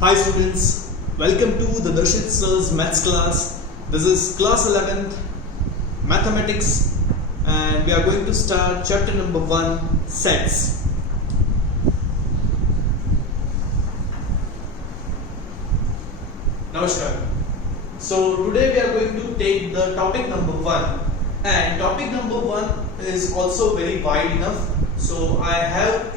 Hi students, welcome to the Darshit Sir's Maths class. This is class 11th Mathematics and we are going to start chapter number 1 Sets. Namaskar. So today we are going to take the topic number 1 and topic number 1 is also very wide enough. So I have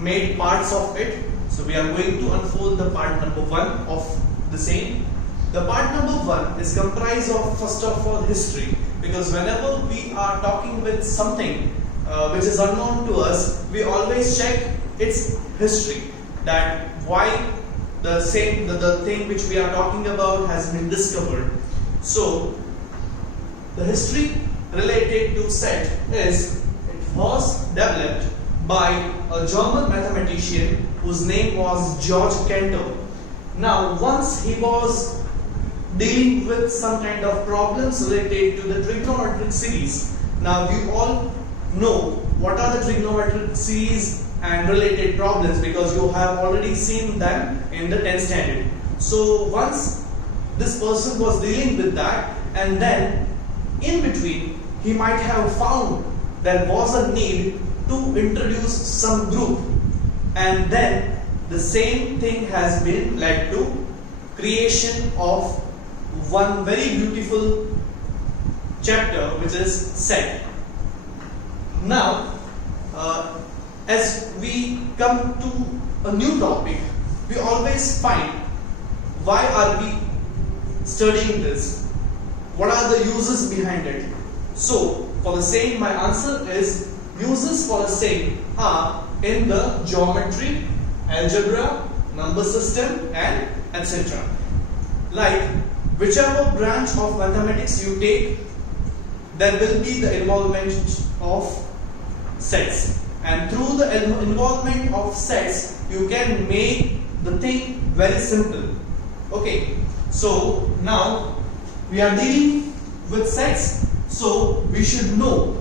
made parts of it. So we are going to unfold the part number 1 of the same. The part number 1 is comprised of first of all history, because whenever we are talking with something which is unknown to us, we always check its history, that why the thing which we are talking about has been discovered. So the history related to set is it was developed by a German mathematician whose name was Georg Cantor. Now, once he was dealing with some kind of problems related to the trigonometric series. Now, we all know what are the trigonometric series and related problems because you have already seen them in the 10th standard. So, once this person was dealing with that, and then in between he might have found there was a need to introduce some group, and then the same thing has been led to creation of one very beautiful chapter which is set. Now as we come to a new topic, we always find why are we studying this, what are the uses behind it. So for the same, my answer is uses for the same are in the geometry, algebra, number system and etc. Like whichever branch of mathematics you take, there will be the involvement of sets, and through the involvement of sets you can make the thing very simple. Okay, so now we are dealing with sets, so we should know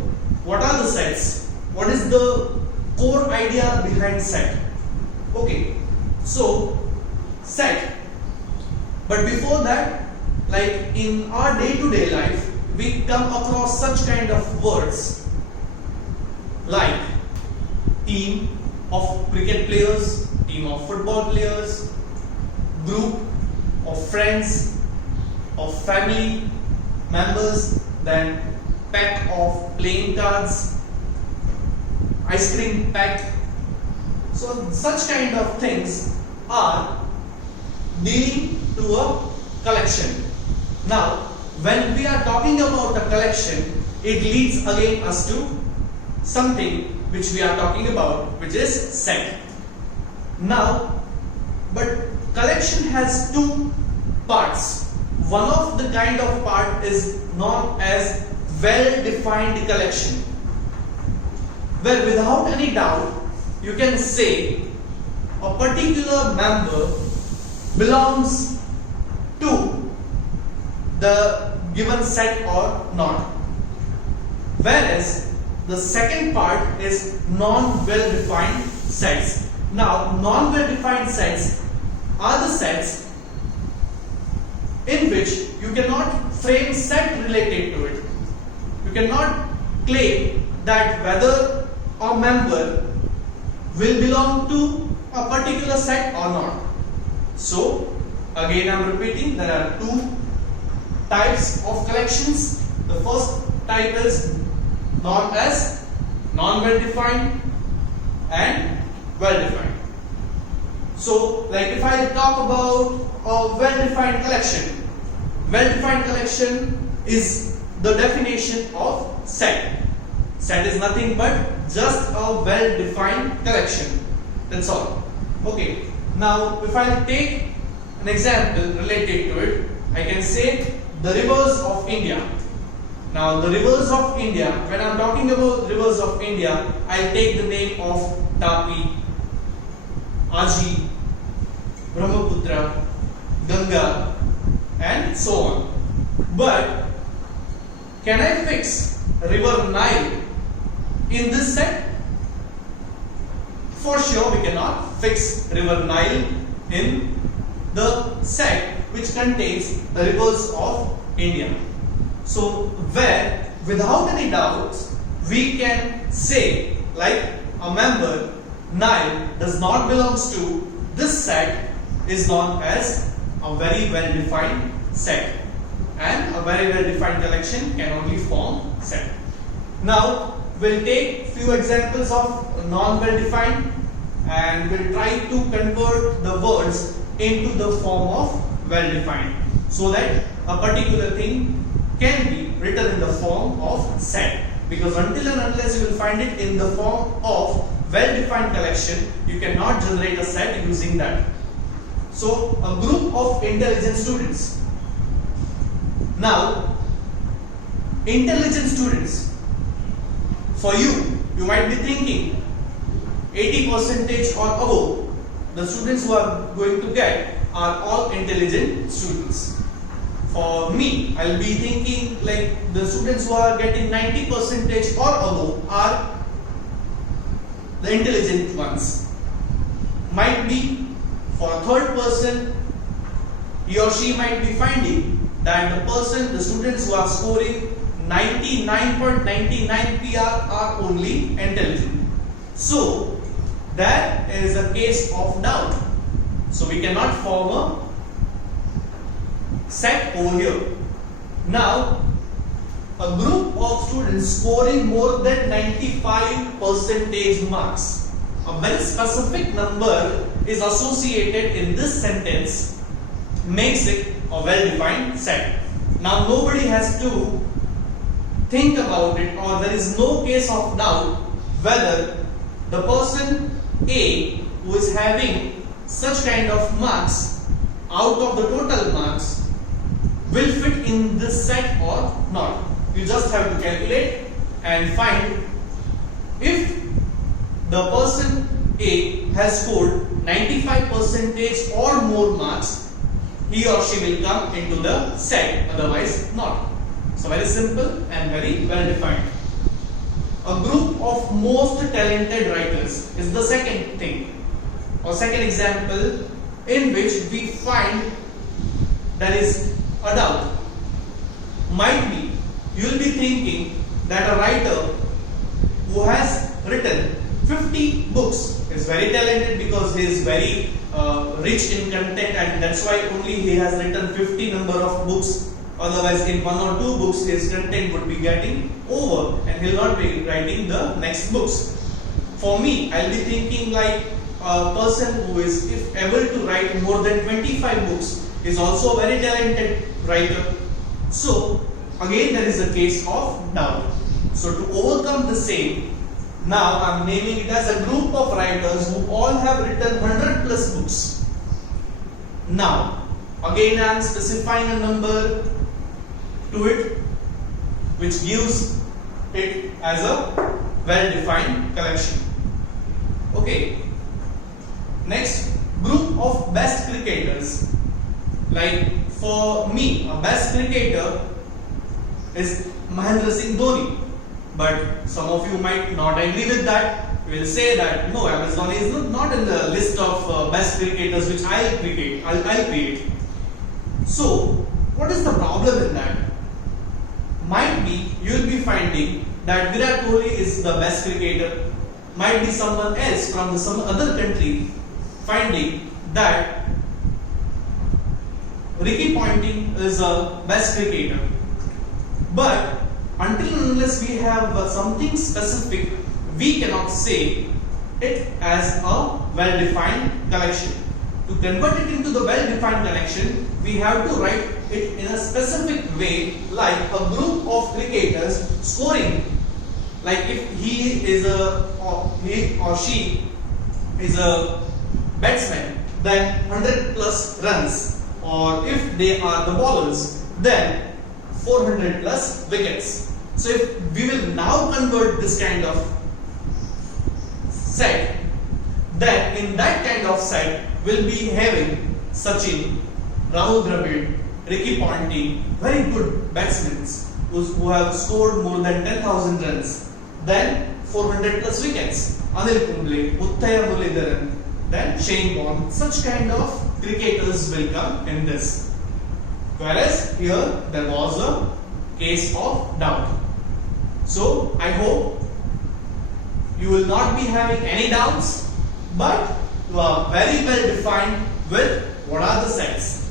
what are the sets, what is the core idea behind set. Okay, so set, but before that, like in our day-to-day life, we come across such kind of words like team of cricket players, team of football players, group of friends, of family members, then pack of playing cards, ice cream pack. So such kind of things are dealing to a collection. Now when we are talking about a collection, it leads again us to something which we are talking about, which is set. Now, but collection has two parts. One of the kind of part is known as well-defined collection, where without any doubt you can say a particular member belongs to the given set or not. Whereas the second part is non-well-defined sets. Now, non-well-defined sets are the sets in which you cannot frame set related to it. You cannot claim that whether a member will belong to a particular set or not. So again I am repeating, there are two types of collections. The first type is known as non-well-defined and well-defined. So like if I talk about a well-defined collection, well-defined collection is the definition of set. Set is nothing but just a well-defined collection. That's all. Okay. Now, if I take an example related to it, I can say the rivers of India. Now, the rivers of India, when I am talking about rivers of India, I take the name of Tapi, Aji, Brahmaputra, Ganga, and so on. But can I fix river Nile in this set? For sure we cannot fix river Nile in the set which contains the rivers of India. So where without any doubts we can say like a member Nile does not belongs to this set is known as a very well defined set, and a very well defined collection can only form set. Now we'll take few examples of non well defined and we'll try to convert the words into the form of well defined so that a particular thing can be written in the form of set, because until and unless you will find it in the form of well defined collection you cannot generate a set using that. So a group of intelligent students. Now intelligent students, for you might be thinking 80% or above the students who are going to get are all intelligent students. For me, I'll be thinking like the students who are getting 90% or above are the intelligent ones. Might be for a third person, he or she might be finding that the students who are scoring 99.99 PR are only intelligent. So that is a case of doubt. So we cannot form a set over here. Now a group of students scoring more than 95% marks, a very specific number is associated in this sentence, makes it a well-defined set. Now nobody has to think about it, or there is no case of doubt whether the person A who is having such kind of marks out of the total marks will fit in this set or not. You just have to calculate and find if the person A has scored 95% or more marks, he or she will come into the set, otherwise not. So very simple and very well defined. A group of most talented writers is the second thing, or second example in which we find there is a doubt. Might be you will be thinking that a writer who has written 50 books is very talented because he is very rich in content, and that's why only he has written 50 number of books. Otherwise in one or two books his content would be getting over and he will not be writing the next books. For me, I'll be thinking like a person who is if able to write more than 25 books is also a very talented writer. So again there is a case of doubt. So to overcome the same, now I am naming it as a group of writers who all have written 100 plus books. Now again I am specifying a number to it which gives it as a well defined collection. Okay. Next, group of best cricketers. Like for me, a best cricketer is Mahendra Singh Dhoni. But some of you might not agree with that. You will say that no, MS Dhoni is not in the list of best cricketers which I'll create. So what is the problem in that? Might be you will be finding that Virat Kohli is the best cricketer. Might be someone else from some other country finding that Ricky Ponting is a best cricketer. But until and unless we have something specific, we cannot say it as a well-defined collection. To convert it into the well-defined collection, we have to write it in a specific way, like a group of cricketers scoring. Like if he or she is a batsman, then 100 plus runs, or if they are the bowlers, then 400 plus wickets. So if we will now convert this kind of set, then in that kind of set we'll be having Sachin, Rahul Dravid, Ricky Ponting, very good batsmen who have scored more than 10,000 runs, then 400 plus wickets. Anil Kumble, Uthaya Muralidharan, then Shane Warne. Such kind of cricketers will come in this. Whereas here there was a case of doubt. So I hope you will not be having any doubts, but you are very well defined with what are the sets.